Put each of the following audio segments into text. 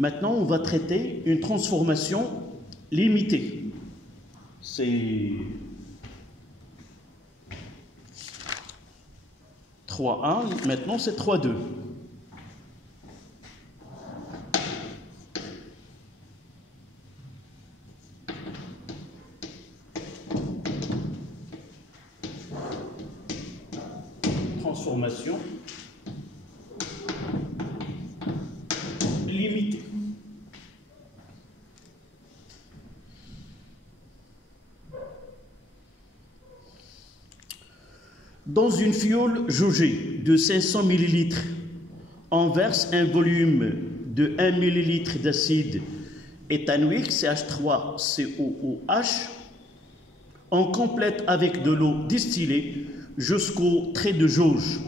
Maintenant, on va traiter une transformation limitée. C'est 3,1, maintenant c'est 3,2. Transformation limitée. Dans une fiole jaugée de 500 ml, on verse un volume de 1 ml d'acide éthanoïque, CH3COOH. On complète avec de l'eau distillée jusqu'au trait de jauge.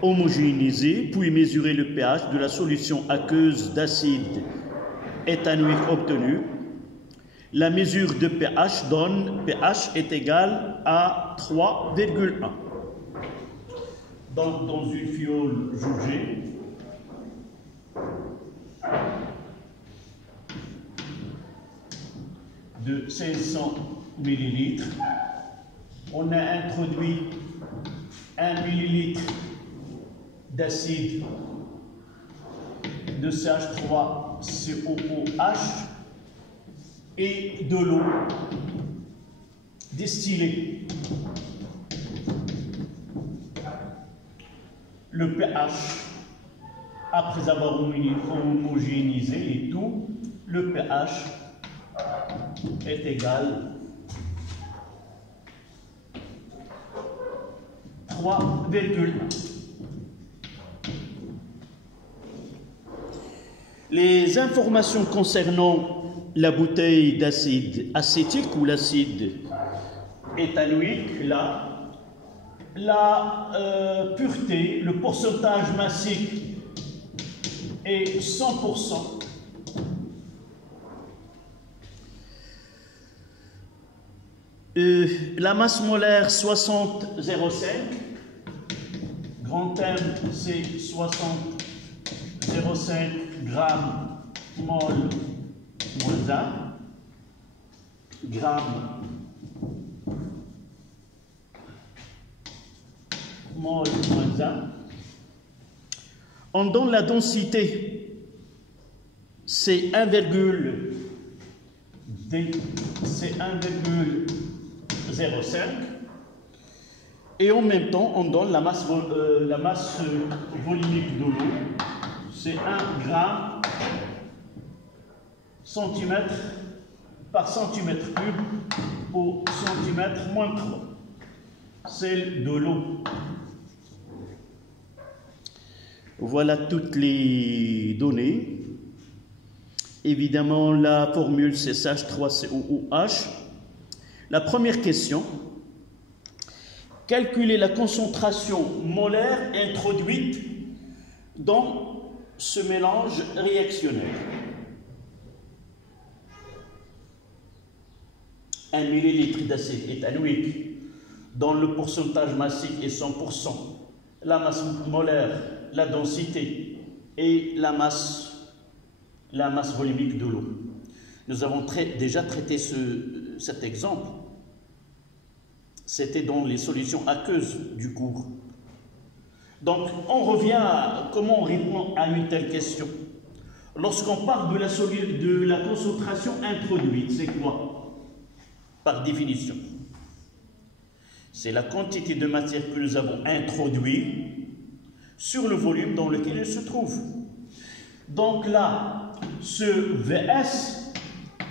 Homogénéiser, puis mesurer le pH de la solution aqueuse d'acide éthanoïque obtenue. La mesure de pH donne pH est égal à 3,1. Donc, dans une fiole jaugée, de 500 ml, on a introduit 1 ml d'acide de CH3COOH et de l'eau distillée. Le pH, après avoir homogénéisé et tout, le pH est égal à 3,1. Les informations concernant la bouteille d'acide acétique ou l'acide éthanoïque, la pureté, le pourcentage massique est 100%. La masse molaire 60,05. Grand M, c'est 60,05 grammes mol moins 1. Gramme mol moins 1. On donne la densité, c'est 1,05. Et en même temps, on donne la masse volumique de l'eau, c'est 1 gramme centimètre par centimètre cube au centimètre moins 3. C'est de l'eau. Voilà toutes les données. Évidemment, la formule c'est CH3COOH. La première question, calculer la concentration molaire introduite dans ce mélange réactionnel. 1 ml d'acide éthanoïque, dont le pourcentage massique est 100%, la masse molaire, la densité et la masse volumique de l'eau. Nous avons déjà traité cet exemple. C'était dans les solutions aqueuses du cours. Donc, on revient à comment on répond à une telle question. Lorsqu'on parle de la concentration introduite, c'est quoi? Par définition, c'est la quantité de matière que nous avons introduite sur le volume dans lequel il se trouve. Donc là, ce VS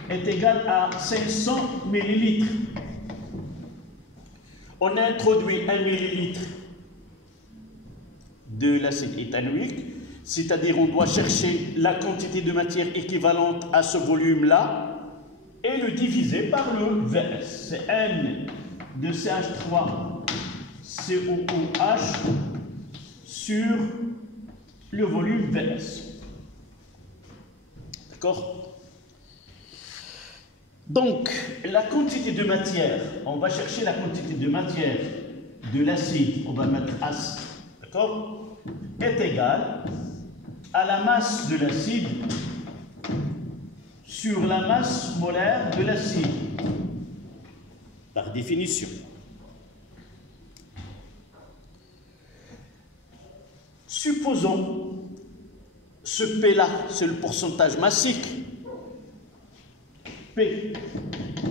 est égal à 500 ml. On a introduit 1 ml de l'acide éthanoïque, c'est-à-dire on doit chercher la quantité de matière équivalente à ce volume-là et le diviser par le VS. C'est N de CH3COOH sur le volume VS. D'accord? Donc, la quantité de matière, on va chercher la quantité de matière de l'acide, on va mettre AS, d'accord, est égale à la masse de l'acide sur la masse molaire de l'acide, par définition. Supposons ce P-là, c'est le pourcentage massique. P,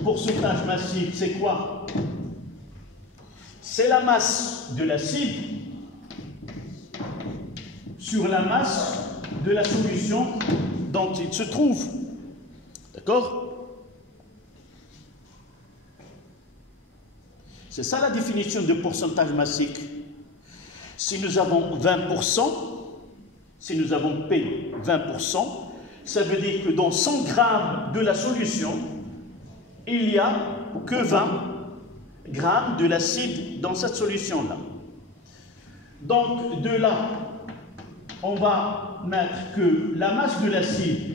pourcentage massique, c'est quoi? C'est la masse de l'acide sur la masse de la solution dont il se trouve. D'accord? C'est ça la définition de pourcentage massique. Si nous avons 20%, si nous avons P 20%, ça veut dire que dans 100 grammes de la solution, il n'y a que 20 grammes de l'acide dans cette solution-là. Donc, de là, on va mettre que la masse de l'acide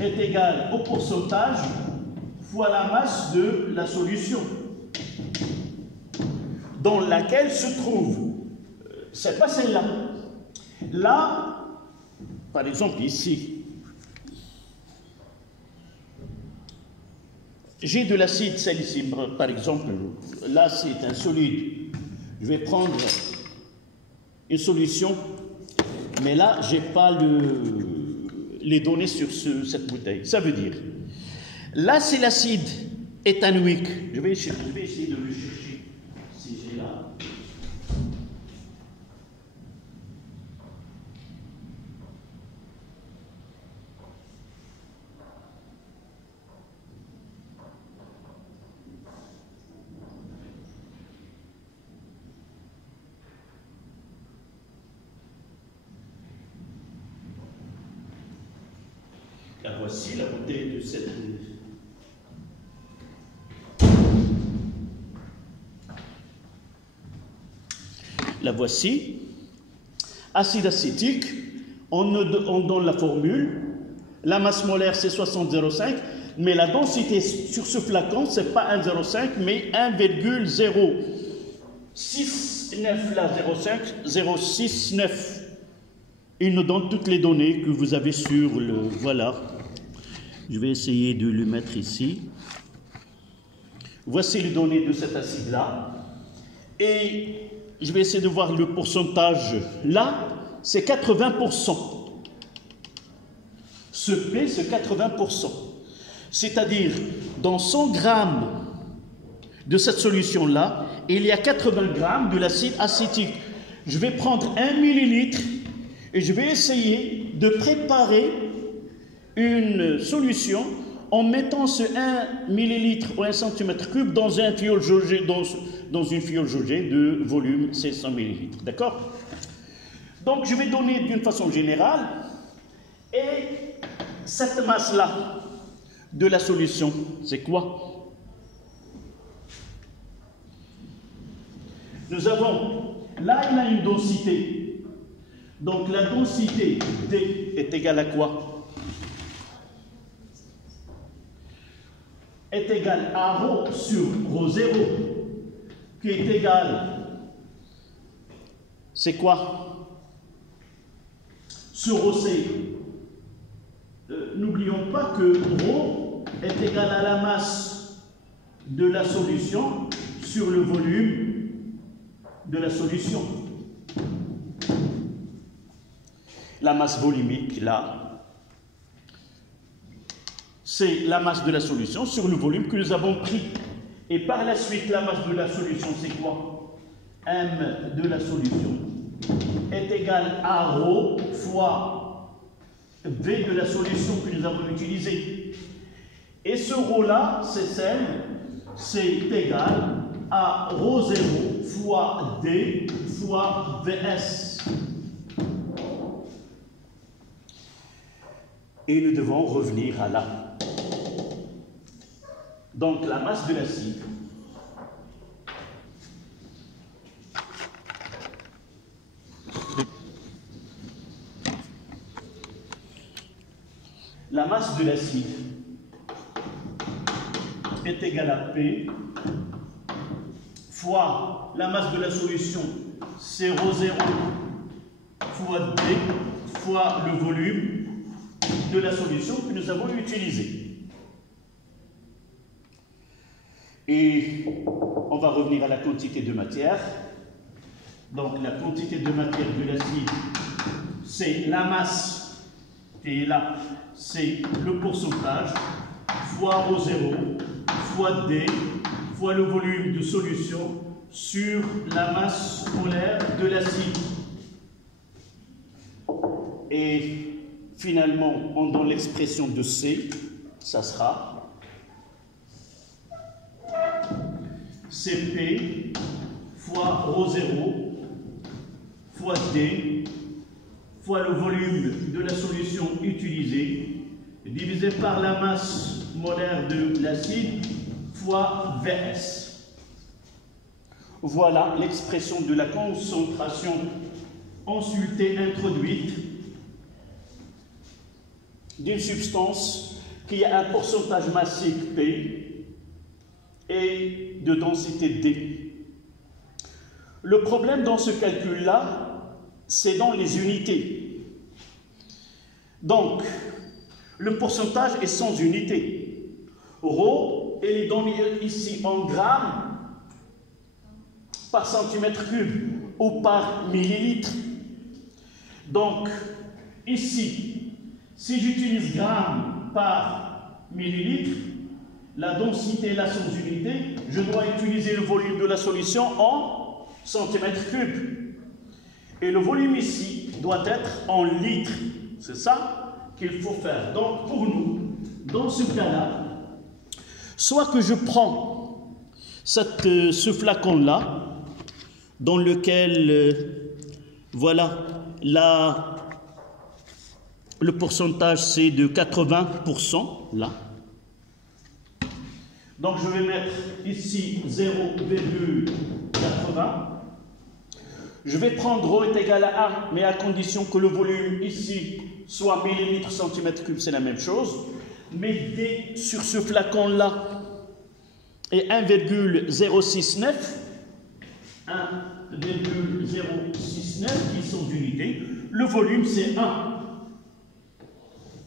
est égale au pourcentage fois la masse de la solution dans laquelle se trouve. C'est pas celle-là. Là, par exemple ici, j'ai de l'acide salicine, par exemple, là c'est un solide. Je vais prendre une solution, mais là j'ai pas les données sur cette bouteille. Ça veut dire, là c'est l'acide éthanoïque. Je vais essayer de le chercher si j'ai là. La voici, la bouteille de cette... La voici. Acide acétique, on donne la formule. La masse molaire, c'est 60,05, mais la densité sur ce flacon, ce n'est pas 1,05, mais 1,069, là, 0,69. Il nous donne toutes les données que vous avez sur le... Voilà. Je vais essayer de le mettre ici. Voici les données de cet acide-là. Et je vais essayer de voir le pourcentage. Là, c'est 80%. Ce P, c'est 80%. C'est-à-dire, dans 100 grammes de cette solution-là, il y a 80 grammes de l'acide acétique. Je vais prendre 1 millilitre et je vais essayer de préparer une solution en mettant ce 1 millilitre ou 1 centimètre cube dans un fiole jaugé, dans une fiole jaugée de volume 600 millilitres. D'accord? Donc, je vais donner d'une façon générale. Et cette masse-là de la solution, c'est quoi? Nous avons, là, il a une densité. Donc, la densité D est égale à quoi? Est égale à ρ sur ρ0, qui est égal, c'est quoi? Sur ρc. N'oublions pas que ρ est égal à la masse de la solution sur le volume de la solution. La masse volumique, là, c'est la masse de la solution sur le volume que nous avons pris. Et par la suite, la masse de la solution, c'est quoi? M de la solution est égal à ρ fois V de la solution que nous avons utilisée. Et ce ρ-là, c'est égal à ρ0 fois D fois Vs. Et nous devons revenir à là. Donc la masse de l'acide est égale à P fois la masse de la solution, c'est ρ0 fois D fois le volume de la solution que nous avons utilisée. Et on va revenir à la quantité de matière. Donc la quantité de matière de l'acide, c'est la masse qui est là, c'est le pourcentage, fois ρ0, fois D, fois le volume de solution sur la masse molaire de l'acide. Et finalement, on donne l'expression de C, ça sera Cp fois ρ0 fois D fois le volume de la solution utilisée divisé par la masse molaire de l'acide fois Vs. Voilà l'expression de la concentration ensuite introduite d'une substance qui a un pourcentage massique P et de densité D. Le problème dans ce calcul-là, c'est dans les unités. Donc, le pourcentage est sans unité. Rho, elle est donnée ici en grammes par centimètre cube ou par millilitre. Donc, ici, si j'utilise grammes par millilitre, la densité là sans unité, je dois utiliser le volume de la solution en centimètres cubes. Et le volume ici doit être en litres. C'est ça qu'il faut faire. Donc pour nous, dans ce cas-là, soit que je prends ce flacon-là, dans lequel, voilà, le pourcentage c'est de 80%, là. Donc je vais mettre ici 0,80. Je vais prendre ρ est égal à 1, mais à condition que le volume ici soit millilitres centimètre cube, c'est la même chose. Mais D sur ce flacon-là est 1,069. 1,069 qui sont d'unité. Le volume c'est 1.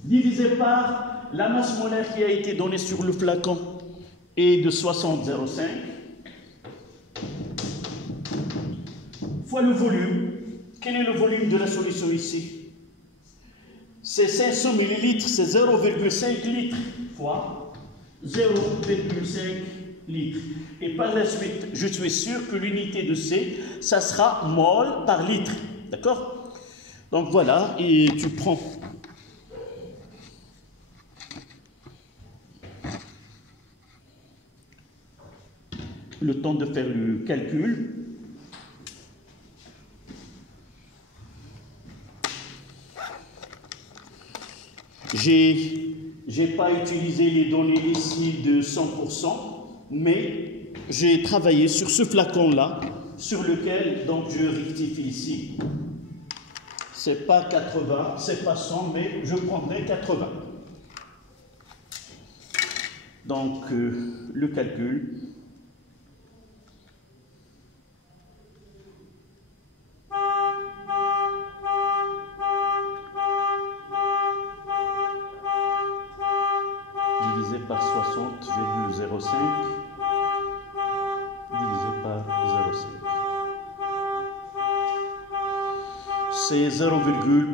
Divisé par la masse molaire qui a été donnée sur le flacon est de 60,05 fois le volume. Quel est le volume de la solution ici? C'est 500 millilitres, c'est 0,5 litres fois 0,5 litres. Et par la suite, je suis sûr que l'unité de C, ça sera mol par litre. D'accord? Donc voilà, et tu prends le temps de faire le calcul. J'ai pas utilisé les données ici de 100%, mais j'ai travaillé sur ce flacon-là, sur lequel, donc je rectifie ici. C'est pas 80, c'est pas 100, mais je prendrai 80. Donc, le calcul. Divisé par 60,05 divisé par 0,5. C'est 0,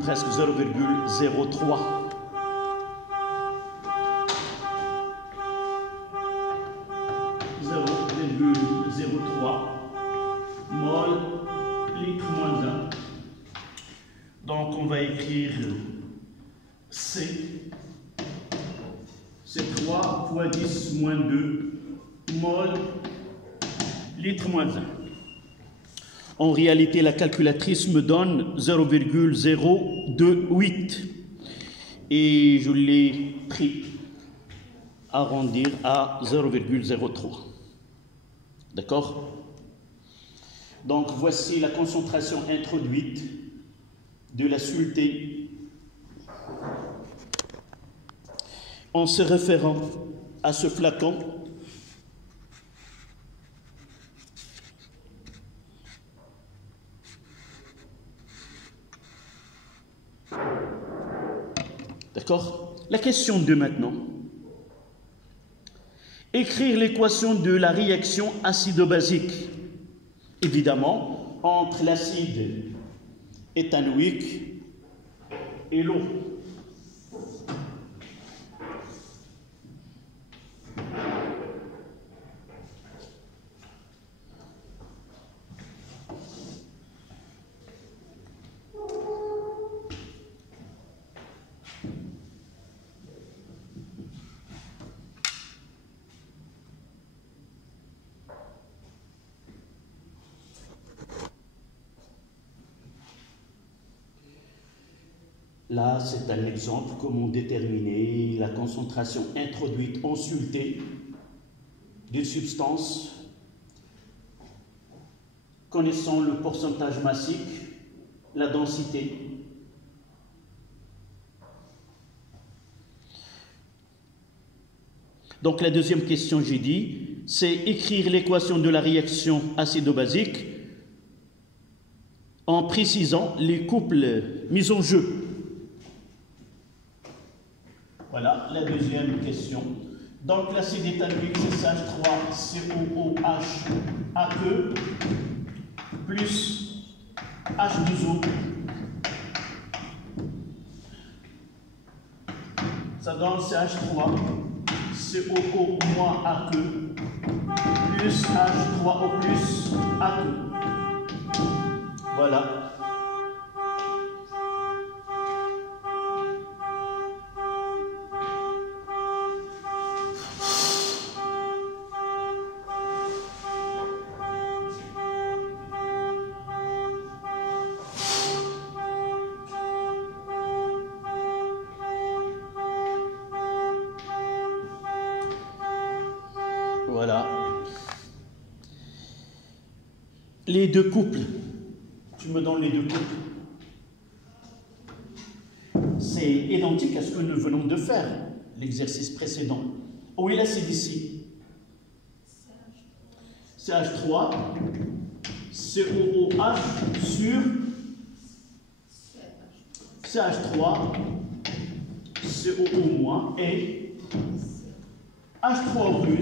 presque 0,03. Mol litre moins 1. Donc on va écrire C. C'est 3 fois 10 moins 2 mol litre moins 1. En réalité, la calculatrice me donne 0,028 et je l'ai pris arrondir à 0,03. D'accord? Donc voici la concentration introduite de la soluté en se référant à ce flacon. D'accord? La question 2 maintenant. Écrire l'équation de la réaction acido-basique. Évidemment, entre l'acide éthanoïque et l'eau. Là, c'est un exemple comment déterminer la concentration introduite en soluté d'une substance connaissant le pourcentage massique, la densité. Donc la deuxième question, j'ai dit, c'est écrire l'équation de la réaction acido-basique en précisant les couples mis en jeu. Voilà la deuxième question. Donc l'acide éthanoïque, c'est CH3COOH aqueux plus H2O. Ça donne CH3COO moins aqueux plus H3O plus aqueux. Voilà. Voilà. Les deux couples. Tu me donnes les deux couples. C'est identique à ce que nous venons de faire, l'exercice précédent. Où est l'acide ici? CH3, COOH sur CH3, COO- et H3O+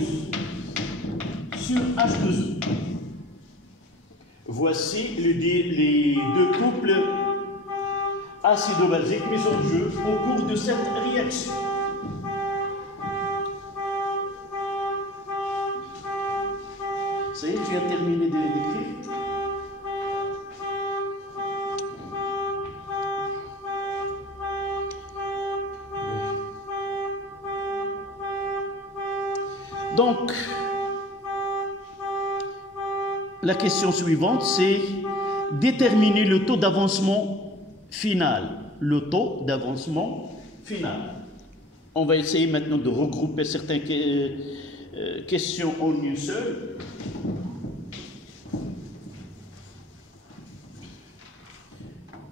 sur H2O. Voici les deux couples acido-basiques mis en jeu au cours de cette réaction. Ça y est, tu as terminé d'écrire? Donc, la question suivante, c'est déterminer le taux d'avancement final. Le taux d'avancement final. On va essayer maintenant de regrouper certaines questions en une seule.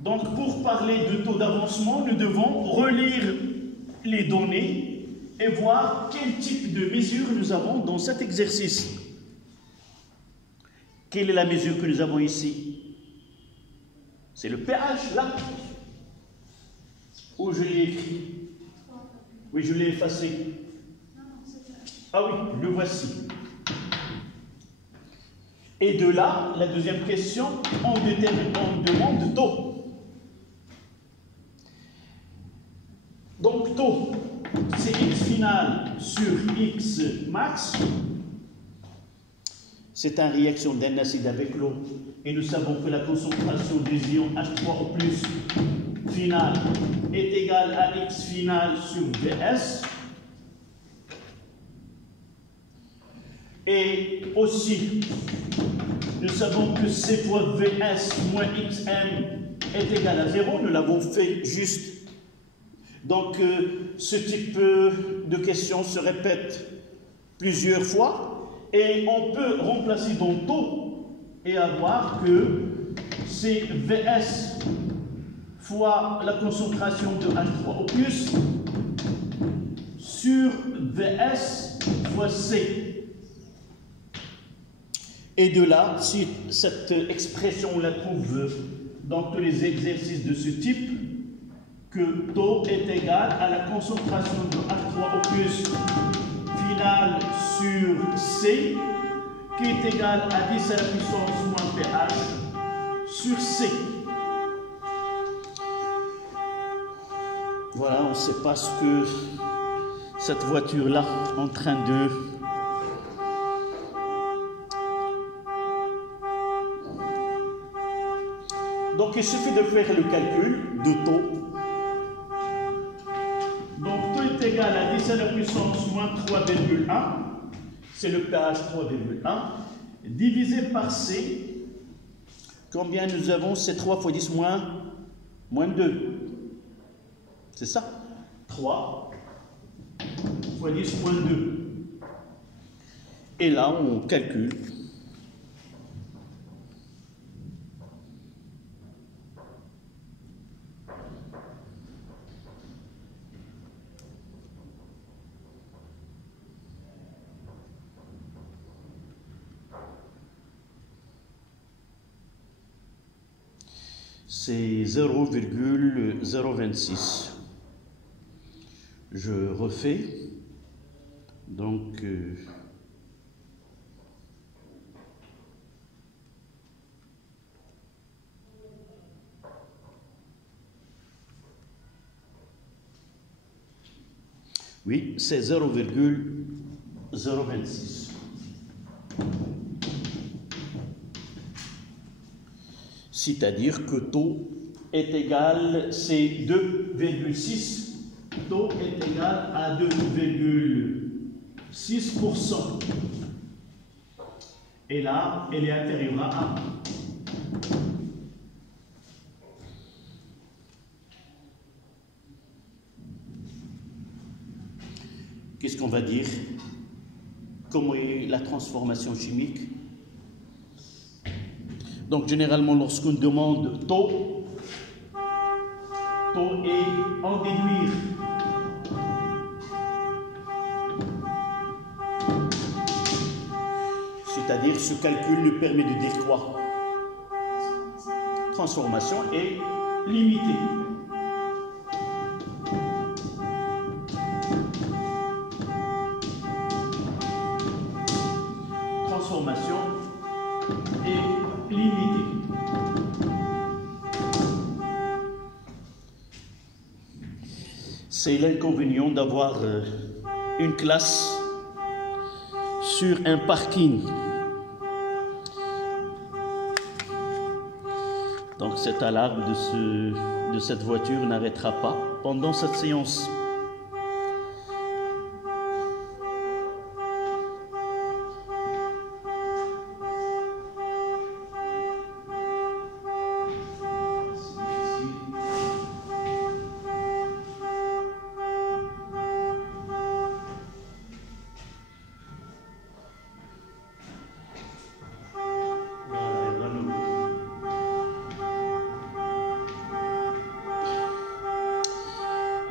Donc, pour parler de taux d'avancement, nous devons relire les données et voir quel type de mesure nous avons dans cet exercice. Quelle est la mesure que nous avons ici? C'est le pH, là. Où je l'ai écrit? Oui, je l'ai effacé. Ah oui, le voici. Et de là, la deuxième question, on demande taux. Donc, taux, c'est X final sur X max. C'est une réaction d'un acide avec l'eau. Et nous savons que la concentration des ions H3O+ final est égale à X final sur Vs. Et aussi, nous savons que C fois Vs moins Xm est égal à 0. Nous l'avons fait juste. Donc, ce type de question se répète plusieurs fois. Et on peut remplacer dans taux et avoir que c'est Vs fois la concentration de H3O+ sur Vs fois C. Et de là, si cette expression on la trouve dans tous les exercices de ce type, que taux est égal à la concentration de H3O plus finale sur C, qui est égal à 10 à la puissance moins pH sur C. Voilà, on ne sait pas ce que cette voiture-là est en train de... Donc il suffit de faire le calcul de taux. Donc taux est égal à 10 à la puissance moins 3,1, c'est le pH 3,1, divisé par C. Combien nous avons? C'est 3 fois 10 moins 2. C'est ça? 3 fois 10 moins 2. Et là, on calcule. C'est 0,026. Je refais. Donc, oui, c'est 0,026. C'est-à-dire que taux est égal, c'est 2,6. Taux est égal à 2,6%. Et là, elle est inférieure à 1. Qu'est-ce qu'on va dire? Comment est la transformation chimique? Donc, généralement, lorsqu'on demande taux est en déduire. C'est-à-dire, ce calcul nous permet de dire quoi? Transformation est limitée. Transformation est limitée. C'est l'inconvénient d'avoir une classe sur un parking. Donc cette alarme de cette voiture n'arrêtera pas pendant cette séance.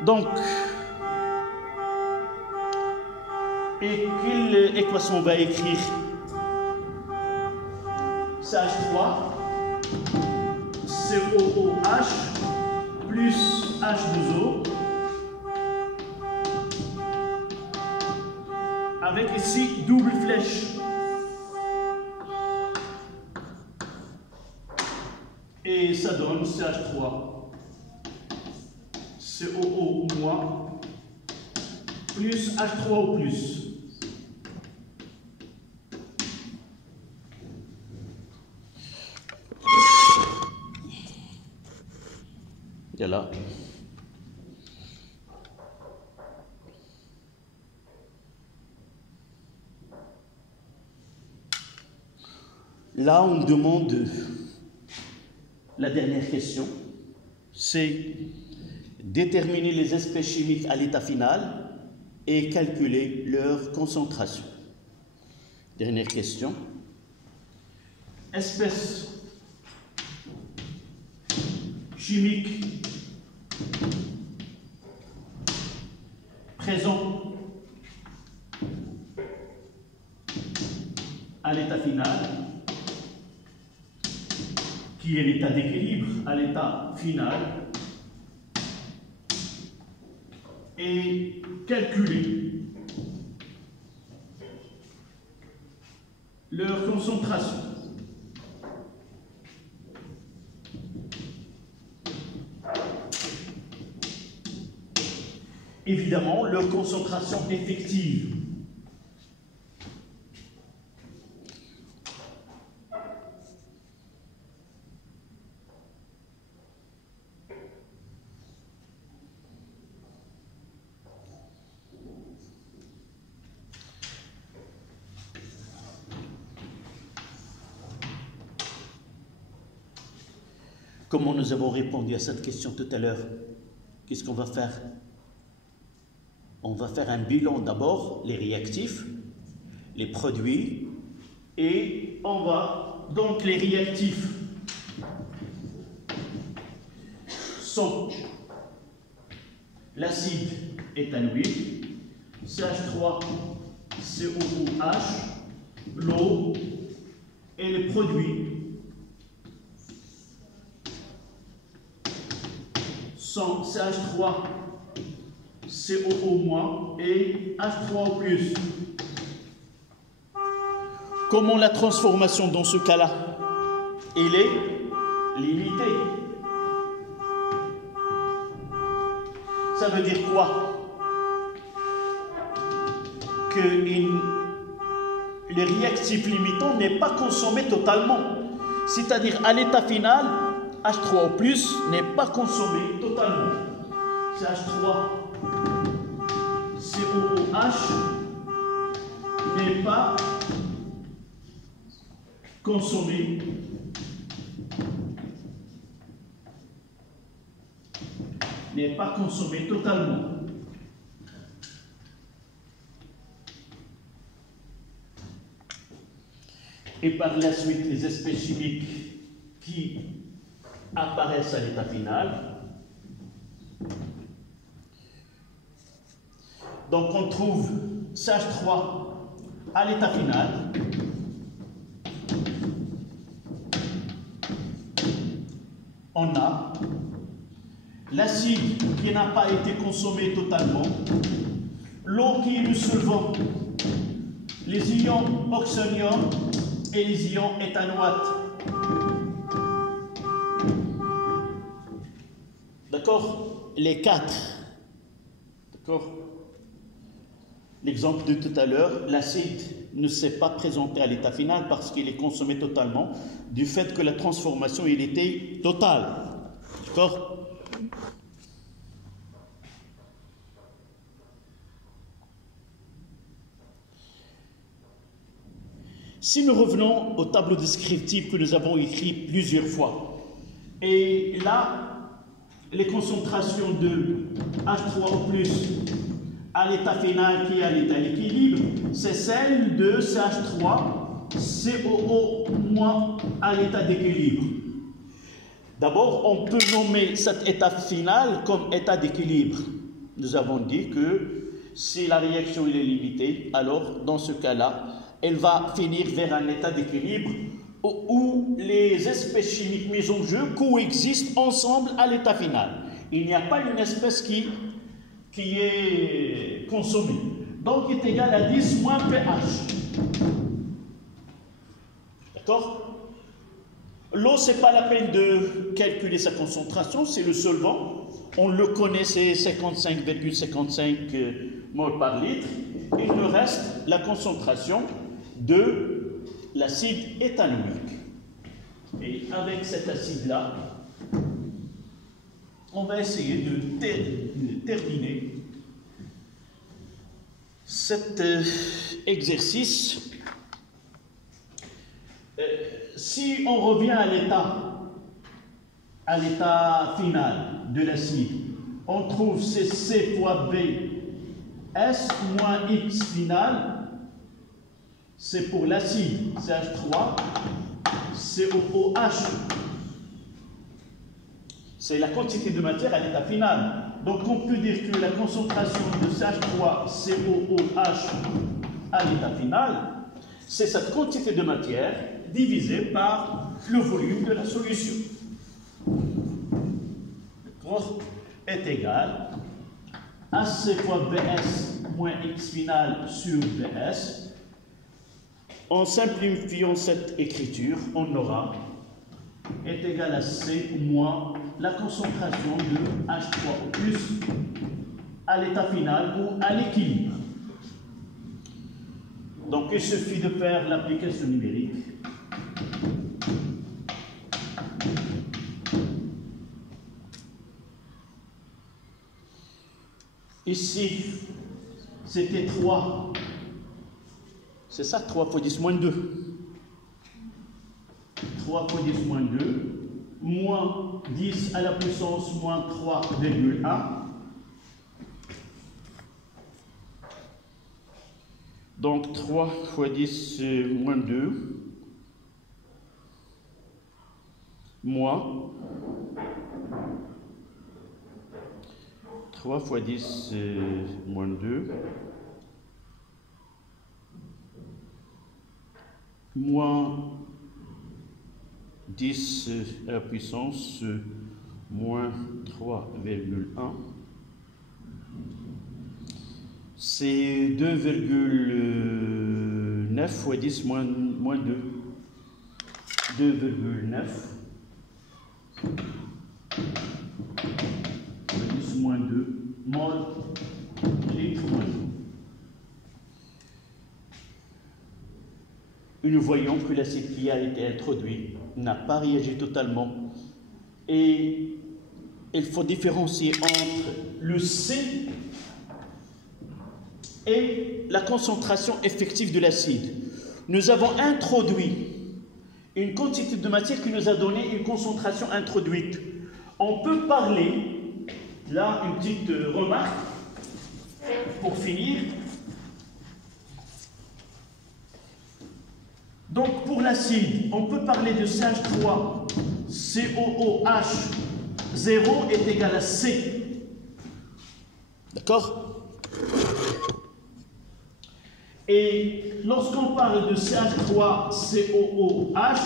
Donc, et quelle équation on va écrire? C'est H3, COOH plus H2O, avec ici double flèche. Et ça donne CH3. COO moins plus H3O plus. Et là. Là, on demande la dernière question, c'est déterminer les espèces chimiques à l'état final et calculer leur concentration. Dernière question. Espèces chimiques présentes à l'état final, qui est l'état d'équilibre à l'état final, et calculer leur concentration. Évidemment, leur concentration effective. Comment nous avons répondu à cette question tout à l'heure? Qu'est-ce qu'on va faire? On va faire un bilan d'abord, les réactifs, les produits, et on va donc les réactifs sont l'acide éthanoïque, CH3, COOH, l'eau et les produits sont CH3, COO- et H3O+. Comment la transformation dans ce cas-là? Elle est limitée. Ça veut dire quoi? Que le réactif limitant n'est pas consommé totalement. C'est-à-dire à l'état final, H3O+ n'est pas consommé totalement. CH3 COOH n'est pas consommé totalement. Et par la suite, les espèces chimiques qui apparaissent à l'état final. Donc on trouve CH3 à l'état final. On a l'acide qui n'a pas été consommé totalement, l'eau qui est le solvant, les ions oxonium et les ions éthanoate. D'accord? Les quatre. D'accord? L'exemple de tout à l'heure, l'acide ne s'est pas présenté à l'état final parce qu'il est consommé totalement du fait que la transformation il était totale. D'accord? Si nous revenons au tableau descriptif que nous avons écrit plusieurs fois, et là, les concentrations de H3O+ à l'état final qui est à l'état d'équilibre, c'est celle de CH3 COO- à l'état d'équilibre. D'abord, on peut nommer cet état final comme état d'équilibre. Nous avons dit que si la réaction est limitée, alors dans ce cas-là, elle va finir vers un état d'équilibre où les espèces chimiques mises en jeu coexistent ensemble à l'état final. Il n'y a pas une espèce qui est consommée. Donc, il est égal à 10 moins pH. D'accord? L'eau, ce n'est pas la peine de calculer sa concentration, c'est le solvant. On le connaît, c'est 55,55 mol par litre. Il nous reste la concentration de l'acide éthanoïque. Et avec cet acide-là, on va essayer de terminer cet exercice. Si on revient à l'état final de l'acide, on trouve C fois B, S moins X final, c'est pour l'acide CH3, COOH. C'est la quantité de matière à l'état final. Donc on peut dire que la concentration de CH3, COOH à l'état final, c'est cette quantité de matière divisée par le volume de la solution. D'accord? Est égal AC fois BS moins X final sur BS. En simplifiant cette écriture, on aura est égal à C moins la concentration de H3 plus à l'état final ou à l'équilibre. Donc il suffit de faire l'application numérique. Ici, c'était 3. C'est ça, 3 fois 10 moins 2. 3 fois 10 moins 2, moins 10 à la puissance moins 3,1. Donc 3 fois 10 moins 2, moins 3 fois 10 moins 2, moins 10 à la puissance moins 3,1. C'est 2,9 fois 10 moins 2. 2,9 fois 10 moins 2 mol litre moins 2. Nous voyons que l'acide qui a été introduit n'a pas réagi totalement. Et il faut différencier entre le C et la concentration effective de l'acide. Nous avons introduit une quantité de matière qui nous a donné une concentration introduite. On peut parler, là, une petite remarque pour finir. Donc pour l'acide, on peut parler de CH3, COOH, 0 est égal à C. D'accord? Et lorsqu'on parle de CH3COOH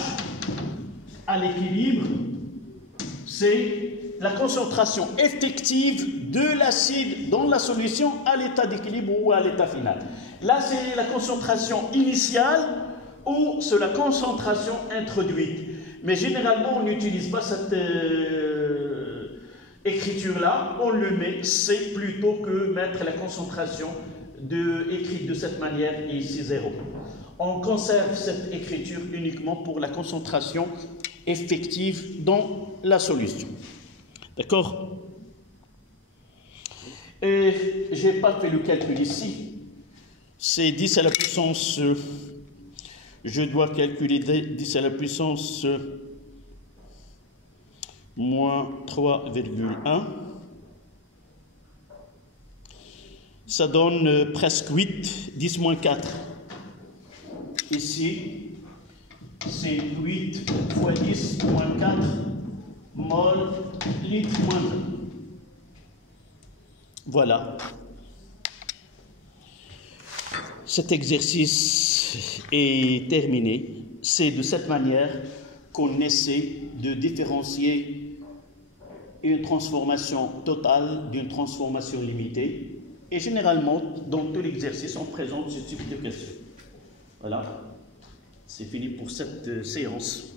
à l'équilibre, c'est la concentration effective de l'acide dans la solution à l'état d'équilibre ou à l'état final. Là, c'est la concentration initiale ou c'est la concentration introduite. Mais généralement, on n'utilise pas cette écriture-là, on le met C plutôt que mettre la concentration écrite de cette manière et ici 0. On conserve cette écriture uniquement pour la concentration effective dans la solution. D'accord? Et je n'ai pas fait le calcul ici. C'est 10 à la puissance, je dois calculer 10 à la puissance moins 3,1. Ça donne presque 8, 10 moins 4. Ici, c'est 8 fois 10 moins 4 mol litre moins 1. Voilà. Cet exercice est terminé. C'est de cette manière qu'on essaie de différencier une transformation totale d'une transformation limitée. Et généralement, dans tout l'exercice, on présente ce type de questions. Voilà, c'est fini pour cette séance.